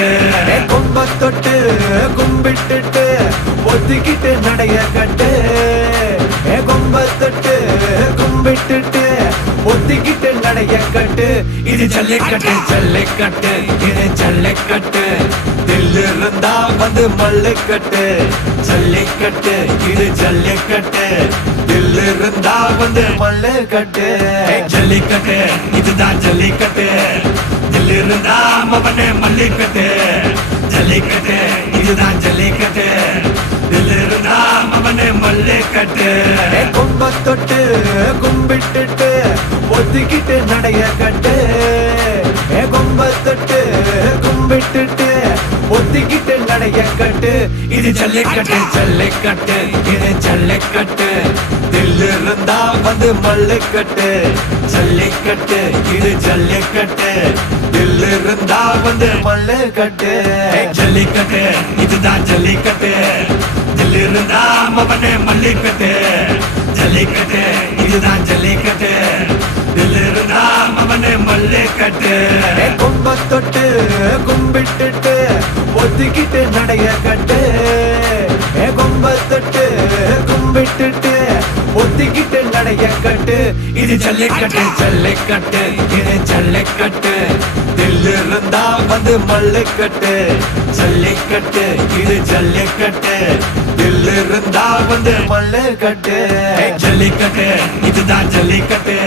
ஜல்லிக்கட்டு கொம்ப தொட்டு கும்பிட்டுட்டு ஒத்திக்கிட்டு நடைய கட்டு கொம்ப தொட்டு கும்பிட்டுட்டு ஒத்திக்கிட்டு நடைய கட்டு இது ஜல்லிக்கட்டு ஜல்லிக்கட்டு இது ஜல்லிக்கட்டு தில்லு இருந்தா வந்து மல்லுக்கட்டு ஜல்லிக்கட்டு இது ஜல்லிக்கட்டு தில்லு இருந்தா வந்து மல்லுக்கட்டு ஜல்லிக்கட்டு இதுதான் ஜல்லிக்கட்டு தில்லு இருந்தா மவனே மல்லுக்கட்டு ஜல்லிக்கட்டு இதுதான் ஜல்லிக்கட்டு தில்லு இருந்தா மவனே மல்லுக்கட்டு கொம்ப தொட்டு கும்பிட்டுட்டு ஒத்திக்கிட்டு நடைய கட்டு கொம்ப தொட்டு கும்பிட்டுட்டு ஒத்திக்கிட்டு நடைய கட்டு இது ஜல்லிக்கட்டு ஜல்லிக்கட்டு இது ஜல்லிக்கட்டு தில்லு இருந்தா வந்து மல்லுக்கட்டு ஜல்லிக்கட்டு இது ஜல்லிக்கட்டு தில்லு இருந்தா வந்து மல்லுக்கட்டு ஜல்லிக்கட்டு இதுதான் ஜல்லிக்கட்டு தில்லு இருந்தா மவனே மல்லுக்கட்டு ஜல்லிக்கட்டு இதுதான் ஜல்லிக்கட்டு தில்லு இருந்தா மவனே மல்லுக்கட்டு கொம்ப தொட்டு கும்பிட்டுட்டு ஒத்திக்கிட்டு நடைய கட்டு கொம்ப தொட்டு கும்பிட்டுட்டு ஒத்திக்கிட்டு நடைய கட்டு இது ஜல்லிக்கட்டு ஜல்லிக்கட்டு இது ஜல்லிக்கட்டு தில்லு இருந்தா வந்து மல்லுக்கட்டு ஜல்லிக்கட்டு இது ஜல்லிக்கட்டு தில்லு இருந்தா வந்து மல்லுக்கட்டு ஜல்லிக்கட்டு இதுதான் ஜல்லிக்கட்டு